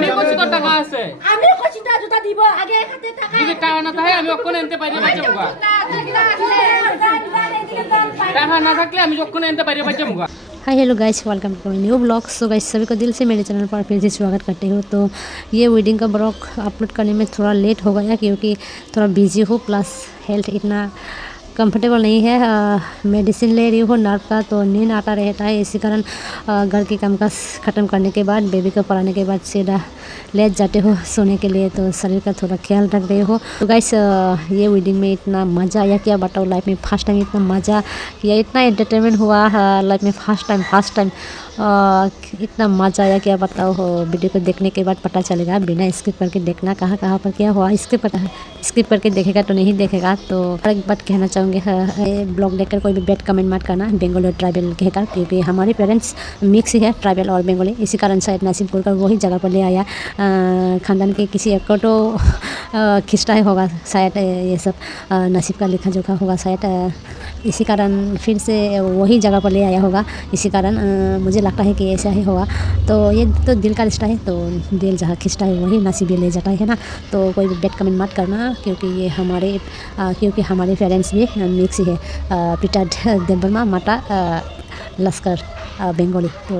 আমি কইছি তো টাকা আছে আমি কইছি তা জুতা দিব আগে হাতে টাকা যদি টাকা না থাকে আমি ওখানে আনতে পারি বাচ্চামুগা টাকা ना থাকলে আমি ওখানে আনতে পারি বাচ্চামুগা। Hi hello guys, welcome to my new blog. So guys सभी को दिल से मेरे चैनल पर फिर से स्वागत करती हूँ। तो ये वेडिंग का ब्लॉग अपलोड करने में थोड़ा लेट हो गया क्योंकि थोड़ा बिजी हूँ, प्लस हेल्थ इतना कंफर्टेबल नहीं है। मेडिसिन ले रही हूँ नर्व का, तो नींद आता रहता है। इसी कारण घर के कामकाज ख़त्म करने के बाद, बेबी को पढ़ाने के बाद सीधा लेट जाते हो सोने के लिए, तो शरीर का थोड़ा ख्याल रख रही हो। तो गाइस ये वेडिंग में इतना मज़ा आया, क्या बताओ, लाइफ में फर्स्ट टाइम इतना मज़ा किया, इतना एंटरटेनमेंट हुआ लाइफ में फर्स्ट टाइम इतना मज़ा आया, क्या बताओ। वीडियो को देखने के बाद पता चलेगा, बिना स्किप करके देखना कहाँ पर क्या हुआ। स्किप करके देखेगा तो नहीं देखेगा। तो एक बात कहना चाहूँगी, ये ब्लॉग देखकर कोई भी बैड कमेंट मत करना बंगाली और ट्राइबल कहकर, क्योंकि हमारे पेरेंट्स मिक्स ही है, ट्राइबल और बंगाली। इसी कारण शायद नसीब कर वही जगह पर ले आया। ख़ानदान के किसी एक को तो खिंचता ही होगा शायद, ये सब नसीब का लिखा जोखा होगा शायद। इसी कारण फिर से वही जगह पर ले आया होगा। इसी कारण मुझे लगता है कि ऐसा ही होगा। तो ये तो दिल का रिश्ता है, तो दिल जहाँ खिंचता है वही नसीब ले जाता है ना। तो कोई भी बैड कमेंट मत करना, क्योंकि ये हमारे पेरेंट्स भी मिक्स ही है। पिता देवबर्मा, माता लश्कर बंगाली, तो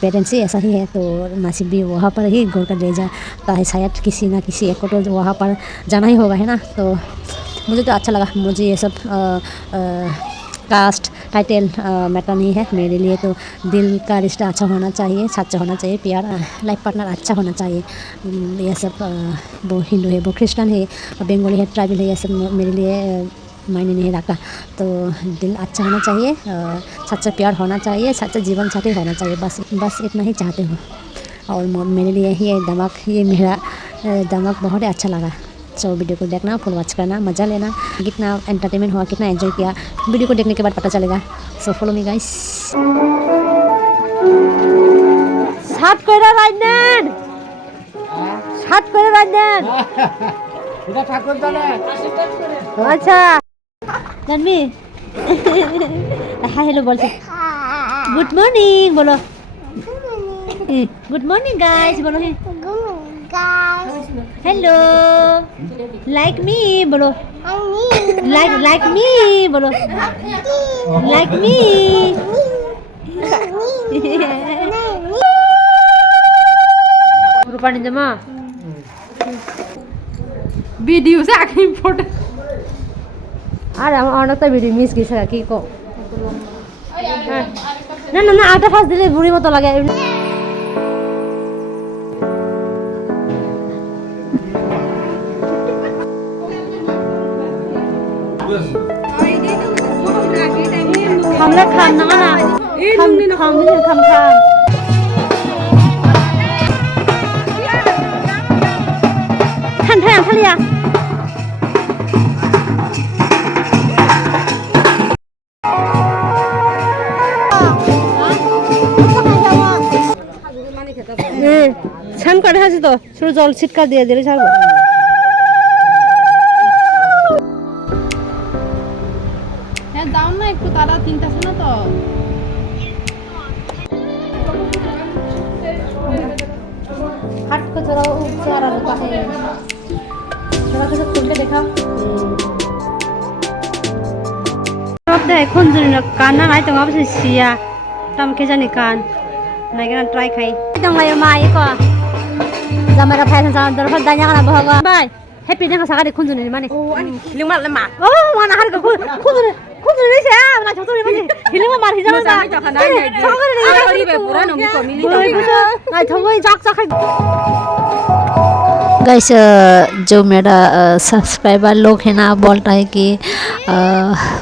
पेरेंट्स ही ऐसा ही है। तो नसीब भी वहाँ पर ही घोर कर ले जाता है शायद, किसी ना किसी एक को तो वहाँ पर जाना ही होगा, है ना। तो मुझे तो अच्छा लगा। मुझे ये सब कास्ट टाइटल मैटर नहीं है मेरे लिए। तो दिल का रिश्ता अच्छा होना चाहिए, सच्चा होना चाहिए, प्यार लाइफ पार्टनर अच्छा होना चाहिए। ये सब वो हिंदू है, वो क्रिश्चियन है, बंगाली है, ट्राइबल है, ये सब मेरे लिए मायने नहीं रखा। तो दिल अच्छा होना चाहिए, सच्चा प्यार होना चाहिए, सच्चा जीवन साथी होना चाहिए, बस इतना ही चाहते हो। और मेरे लिए ये मेरा दिमाग बहुत ही अच्छा लगा। सो वीडियो को देखना, फुल वॉच करना, मज़ा लेना, कितना एंटरटेनमेंट हुआ, कितना एंजॉय किया, वीडियो को देखने के बाद पता चलेगा। So follow me guys. सात করে রাইনেন এটা ঠাকুর জানে আচ্ছা জানবি। হাই হেলো বলছে, গুড মর্নিং বলো, গুড মর্নিং গাইস বলো, हेलो लाइक मी बोलो, लाइक मी बोलो, लाइक मी। रूपानी जमा वीडियो से आके फोटो अरे अनेक वीडियो मिस गई कि को ना ना ना आटा फास्ट दिले बुढ़ी मत लगे। हमला खाना ना हम ठंडा लिया छान कर हासि तो शुरू जल छिटका দিয়ে দিলে ছাড়বো। হ্যাঁ দাও না একটু, তারা চিন্তা শোনা তো। हाथ को थोड़ा ऊंचा रखा है, थोड़ा सा खोल के देखा। अब देख कौन जन कान ना नहीं तो आप से सिया तम के जाने कान नहीं करना ट्राई खाई तो लायो माई को जमारा फैशन सा दरफल दाया ना बहगा बाय हैप्पी ने का सागा देखुन जन माने ओ लिंगमा ले मा ओ माना हर को खुद नहीं से ना छोटो माने हिलिंगमा मार हिजा ना तो खाना नहीं आरी बे पूरा नंगी को मिली तो नहीं थोई जाक जाक। गाइस जो मेरा सब्सक्राइबर लोग है ना बोलता है कि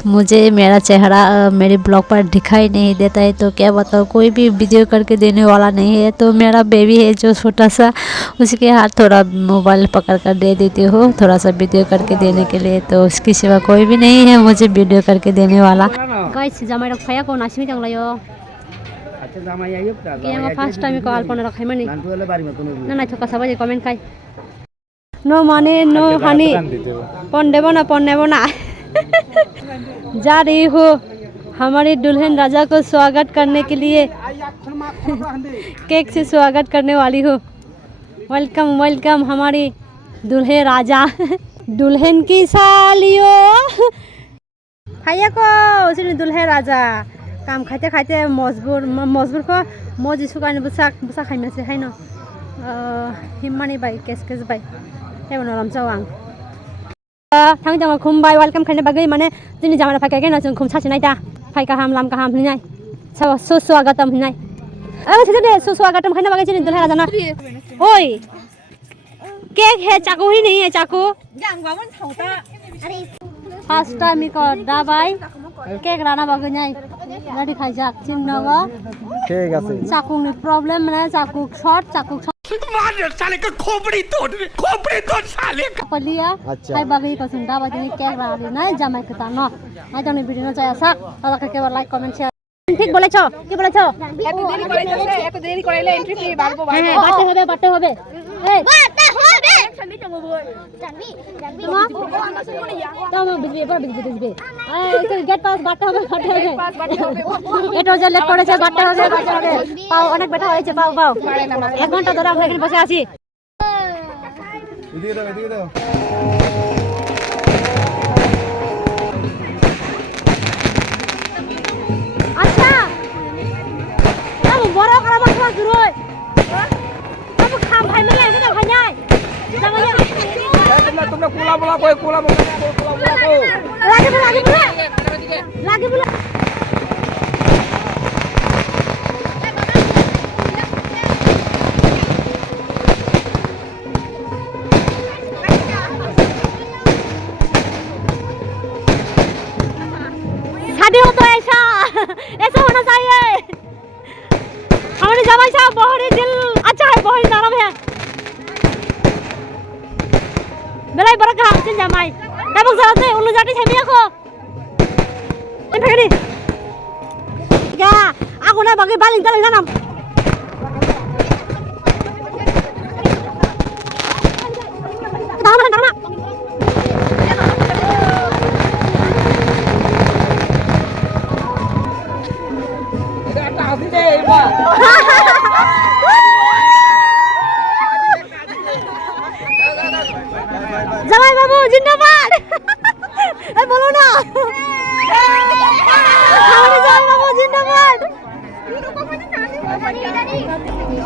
मुझे मेरा चेहरा मेरे ब्लॉग पर दिखाई नहीं देता है, तो क्या बताओ, कोई भी वीडियो करके देने वाला नहीं है। तो मेरा बेबी है जो छोटा सा, उसके हाथ थोड़ा मोबाइल पकड़ कर दे देती हूँ थोड़ा सा वीडियो करके देने के लिए। तो उसके सिवा कोई भी नहीं है मुझे वीडियो करके देने वाला। गाइस जामाई रख खाया को नाचमी चंगलायो अच्छा जामाई आइयो कि हम फर्स्ट टाइम को अल्पना रखाइ माने नानटुले बारी में कोनो ना ना थका सबाई कमेंट खाई नो माने नो हानि पन देबो ना जा रही हूँ हमारी दुल्हन राजा को स्वागत करने के लिए केक से स्वागत करने वाली हूँ। वेलकम वेलकम हमारे दूल्हे राजा दुल्हन की सालियो खाइए को उसी दूल्हे राजा काम खाते खाते मजबूर को मज इसु गाने बुसा खाइ में से है न हिम्मानी बाई केस बाई हे बनोरम जावां थांग जांग खुमबाय वेलकम खाने बागै माने जोंनि जामाना फायखाय ना जों खुम सासिनाय दा फाय गाहाम लाम गाहाम हिनाय सुस्वागतम हिनाय दे सुस्वागतम खाने बागै जोंनि दूल्हे राजा ना ओय केक है चाकू ही नहीं है चाकू फर्स्ट टाइम को दाबाई केक राना बागै नाय रेडी खाइ जाक चिम नगो ठीक আছে চাকুনি প্রবলেম মানে চাকু শর্ট मार साले का खोपड़ी तोड़ साले का पलिया हाय बागै को सुनदा बागै केक रानी ना जमाई के ता न आ जने भिडियो न चाया साक তারা কে লাইক কমেন্ট শেয়ার ঠিক বলেছো কি বলেছো এত দেরি করাইলে এন্ট্রি ফি বাড়বো হ্যাঁ বাড়তে হবে এই বাড়তে হবে জানবি দাও না বিজবে এই গেট পাস বাড়তে হবে এটা যে লেট করেছে বাড়তে হবে পাও অনেক বেটা হয়েছে পাও 1 ঘন্টা ধরে আমরা এখানে বসে আছি এদিকে দাও আচ্ছা আমি বড় করা বসা শুরু হয় আমি খাম ভাই মেলে এসে ভাই নাই তোমরা কোলা বলা কই কোলা বলা কই লাগে বলা शादी हो तो ऐसा होना चाहिए हमारे जमाई साहब बहुत ही दिल अच्छा है बहुत ही नरम है बेलाई बरका हमसिन जमाई dabang sarate ulu jati semi aku ini begini ya aku na bagi baling dalam nanam tahu जमाई बाबू जिंदाबाद बोलो ना हमारे जमाई बाबू जिंदाबाद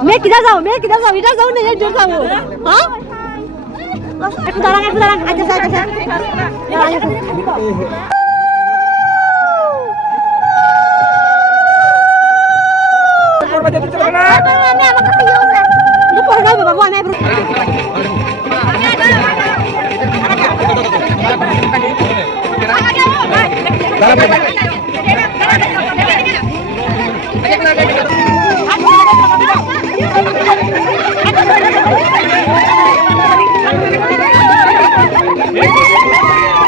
मैं किधर जाऊँ इधर जाऊँ नहीं इधर जाऊँ हाँ एक दारang aja saya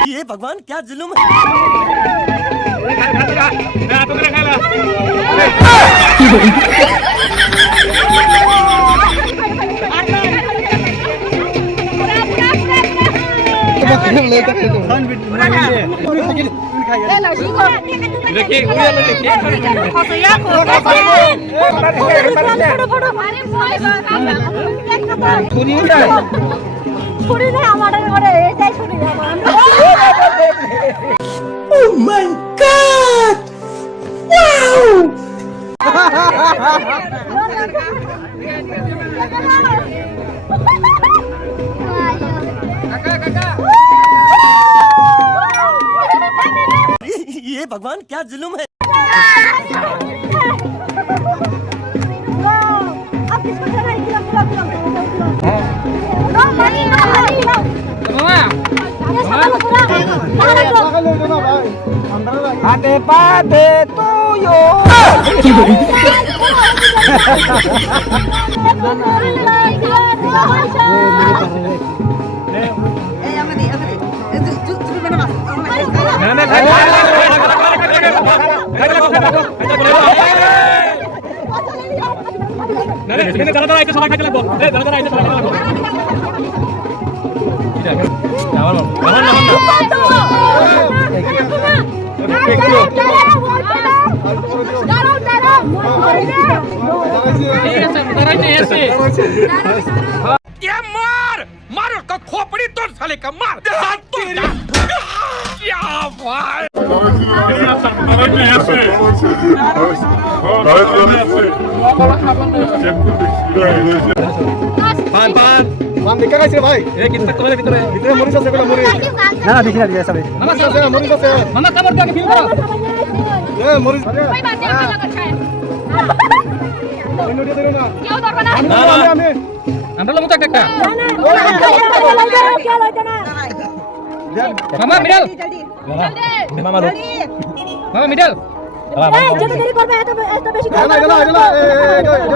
ये भगवान क्या जुल्म है Oh my God! Wow! ये भगवान क्या जुल्म है अब किसको जाना है Ate pate tuyo. Darah. साले का मार हाथ तोड़ क्या भाई Bang, dikit kasih baik. Kita kemana kita? Kita murid saya kalau murid. Nah, dikit dia sampai. Mama saya murid saya. Mama kabar dia film bro. Ya, murid. Koi baat nahi apna lagak chahe. Window dia dero na. Kya udar bana? Ame. Amra logo tak ekta. Mama middle. Mama lo. Mama middle. যদি দেরি করবে এত বেশি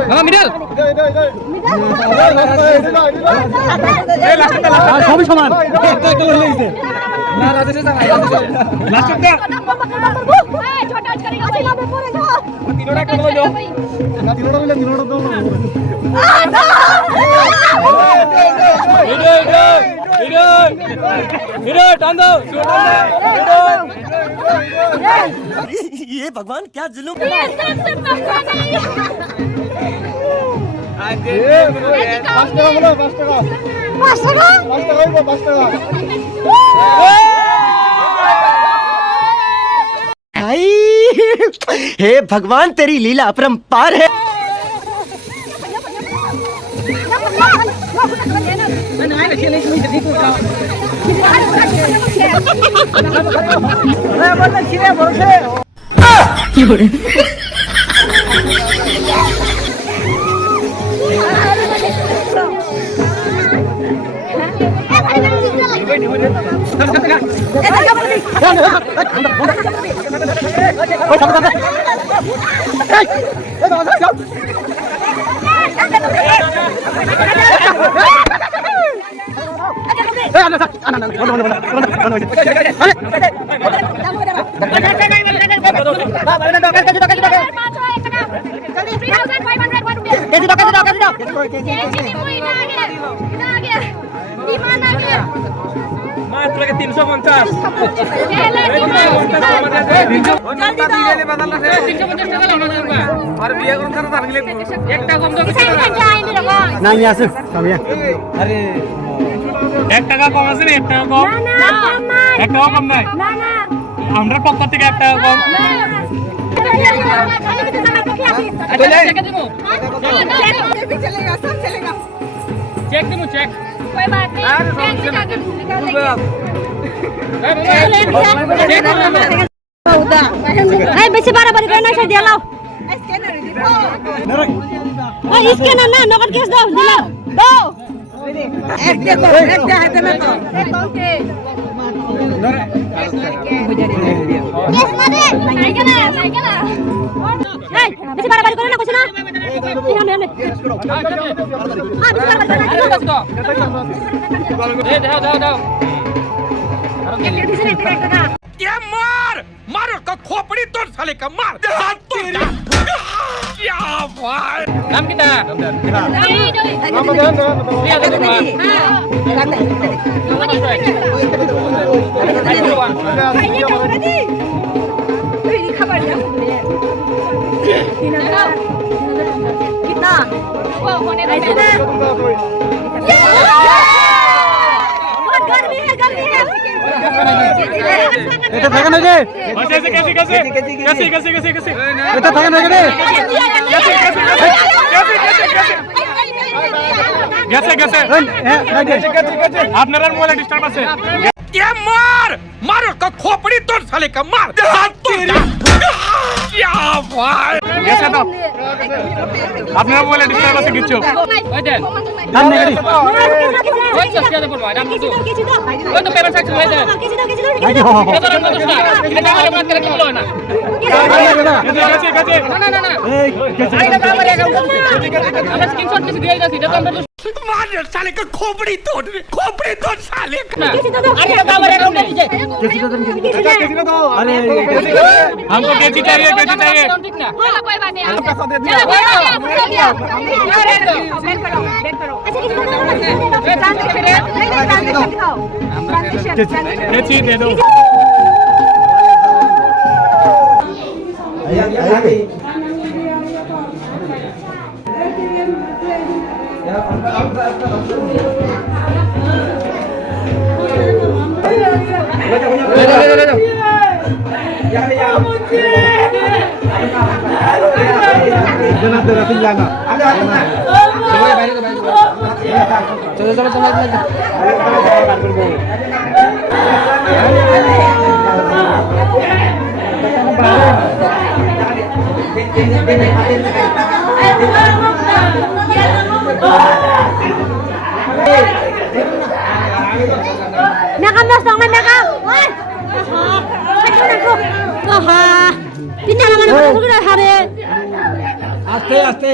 Mama middle. সবই সমান একটা একটা হয়ে গেছে না রাজেশ লাস্ট একটা ছোট করেগা ভাই না পড়ে যাও তিনোটা একটা হলো না তিনোটা হলো তিনোটা দাও ইডো টান দাও ये भगवान क्या जुल्म ये सबसे पक्का नहीं পাঁচ টাকা বলো 5 টাকা 5 টাকা 5 টাকা হইবো 5 টাকা हे भगवान तेरी लीला अपरंपार है मात्र 350 নামি আছে সবই আরে 1 টাকা কম আছে না 1 টাকা কম 1 টাকা কম নাই না না আমরা পক্ষ থেকে 1 টাকা কম चलेगा सब चलेगा चेक दिमु चेक कोई बात नहीं बैंक निकाल देंगे এই বেশি বাড়াবাড়ি করে না সে দিয়ে লাও स्कैनर এই স্ক্যানার না নগদ ক্যাশ দাও দিলাও দাও एक देखो एक दे हाथ में तो कैश ना दे नहीं ना এই বেশি বাড়াবাড়ি করে না কিছু না এখানে এখানে ये मार मार उसका खोपड़ी तोड़ साले का मार हाथ तोड़ क्या भाई नाम कितना कितना वो होने दे बहुत गर्मी है এটা থাকে না রে कैसे कैसे कैसे कैसे कैसे कैसे कैसे এটা থাকে না রে कैसे कैसे আপনার মোবাইলে ডিস্টার্ব আছে ये मार मार उसका खोपड़ी तोड़ साले का मार हाथ तोड़ क्या भाई कैसे तो আপনার মোবাইলে ডিস্টার্ব আছে কিছু ওই দেন কান নেই রে ওই সাবস্ক্রাইব করবা নাম তো ওই তো পেমেন্ট সেকশন হয়ে যায় আই হো হো এটা আমার বাত করে কি বলো না कैसे कैसे ना ना ना এই কেছে আমরা স্ক্রিনশট কিছু দিয়ে দিছি এটা তো আমরা मार साले का खोपड़ी तोड़ साले का अरे बाबा रे कौन लीजिए কেছে দাও আরে हमको कैसी चाहिए चलो कोई बात नहीं आपका साथ दे दिया चलो कोई बात नहीं वेट करो अच्छा किसी को ट्रांजैक्शन दिखाओ ट्रांजैक्शन कैसी दे दो Makam mas dong, makam. Pindah naman ako sudah hari. আস্তে আস্তে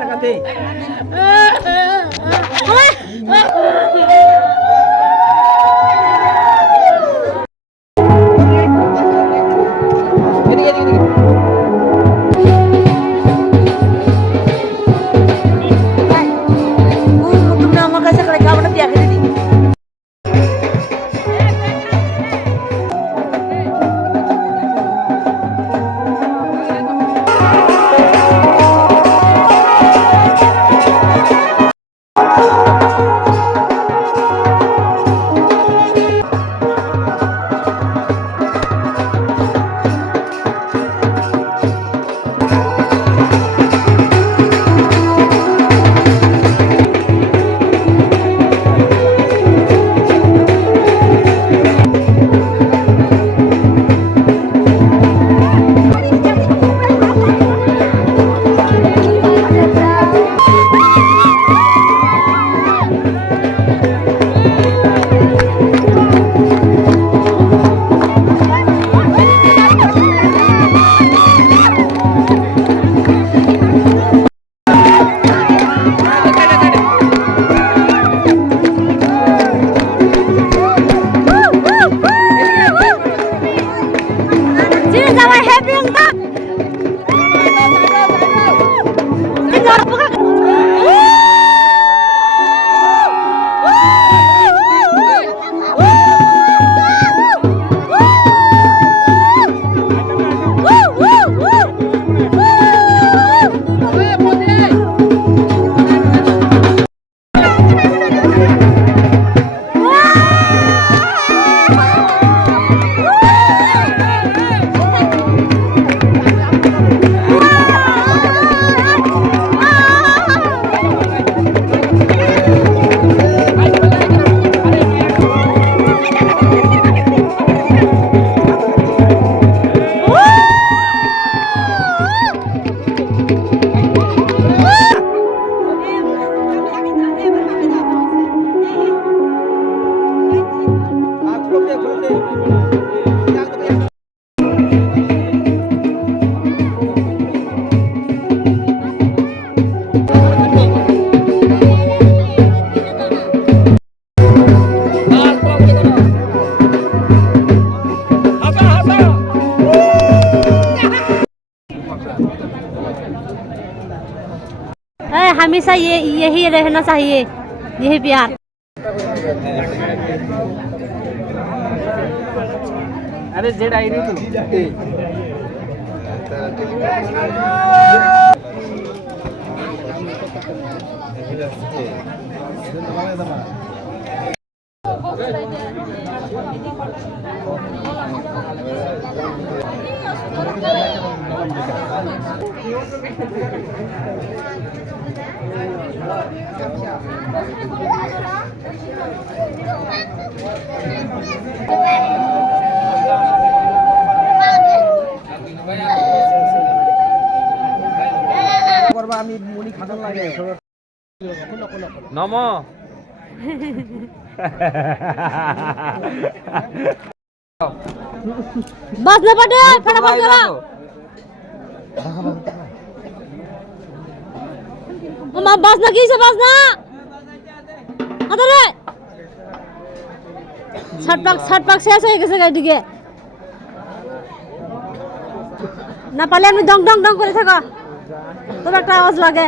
তাকাতে हमेशा यही रहना चाहिए, यही प्यार। अरे जेड आई रही तू আমি মুড়ি খাদন লাগে নম বাজনা পাটে ফটাফট করো ওমা বাজনা কিছে বাজনা আদরে ছাট পাক শেষ হয়ে গেছে গাড়িটিকে না পালে আমি ডং ডং ডং করে থাকো তোর একটা আওয়াজ লাগে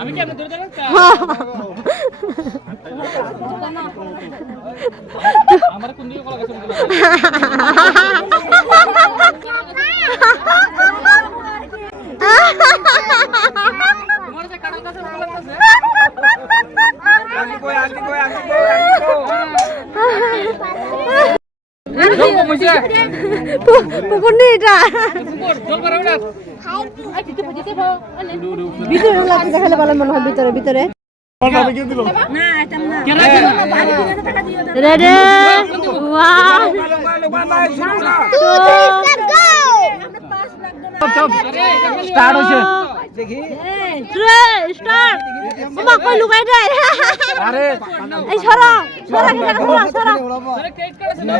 আমি কি আপনি ধরে দেবেন আমার কোন দিকে কলা গাছ তোমার যে কাটা গাছের কলা গাছ আছে আগে কই পুকুর নেই এটা জল করে ওটা ভিতরে লাগছে দেখালে ভালো মনে হয় ভিতরে ভিতরে রেডি স্টার্ট হইছে স্টার্ট মামা কই লুকাই দে আরে এই সরা সরা সরা আরে কেক করেছে না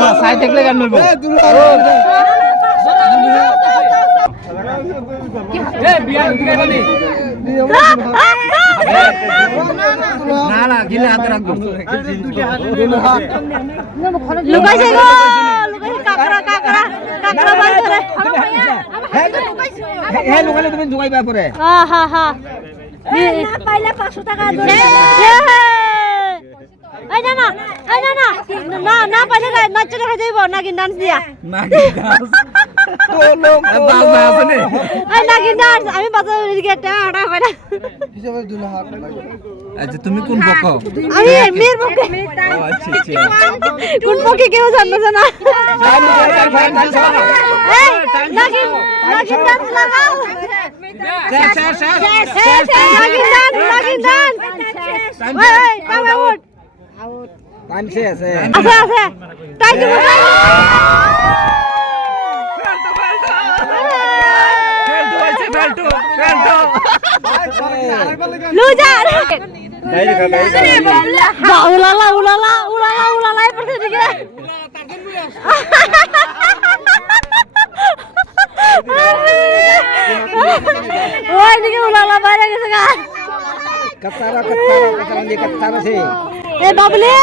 মা সাইড দেখলে গান নেব এ বিয়া বানি না না গিলে হাতে রাখবো লুকাইছে গো লুকাইছে কাকড়া কাকড়া কাকড়া বাই করে হে লুকালে তুমি জুগাইবা পরে হা হা না পাইলে 500 টাকা ধরে এই না না এই না না না না পাইলে নাচ দেখা যাইবো নাকি ডান্স দিয়া নাকি ডান্স তো লোক বাজ না আছে নে এই নাকি ডান্স আমি বাজার দিকে টাটা কইরা হিসাবে 2 হাত লাগে আচ্ছা তুমি কোন পক্ষ আমি মেয়ের পক্ষে ও আচ্ছা আচ্ছা কোন পক্ষে কেউ জানতেছে না এই নাকি নাকি ডান্স লাগাও নাকি ডান্স এই টাইম আউট টাইম শেষ আছে আছে আছে তাই তুমি লুজার উলালা উলালা উলালা উলালা পড়তে দিকে ওই দিকে উলালা বাইরে গেছে গা कतारा से ए बबले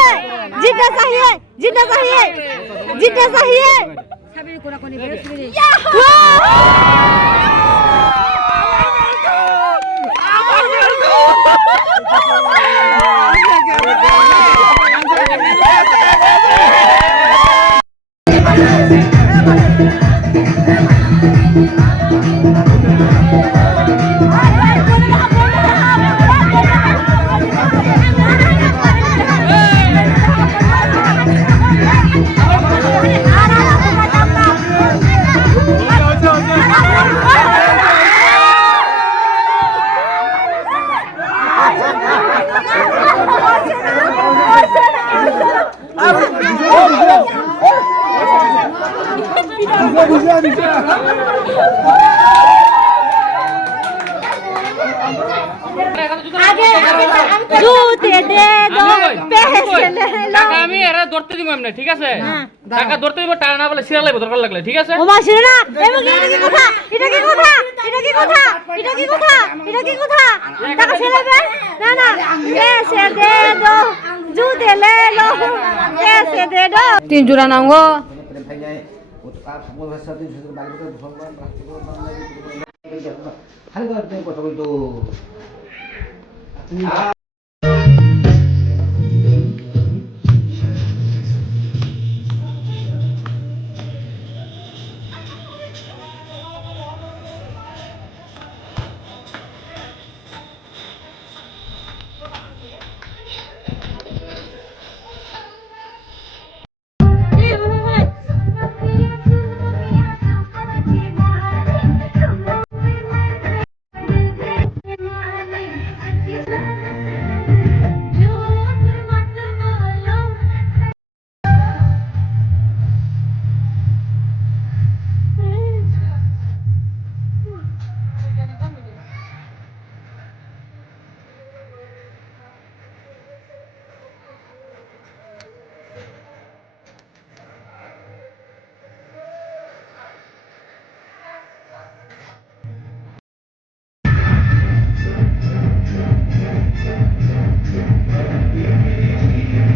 जीतना चाहिए जीतना चाहिए जीतना चाहिए জুতে দে দো পেছে লে টাকা আমি এরা ধরতে দিব এমনি ঠিক আছে টাকা ধরতে দিব টাকা না বলে সিরা লাগবে দরকার লাগলে ঠিক আছে ও মাসিরে না এবং এটা কি কথা এটা কি কথা এটা কি কথা এটা কি কথা এটা কি কথা টাকা ছেলেবে না না পেছে দে দো জুতে লে লো পেছে দে দো তিন জোড়া নাও গো কথা বলতো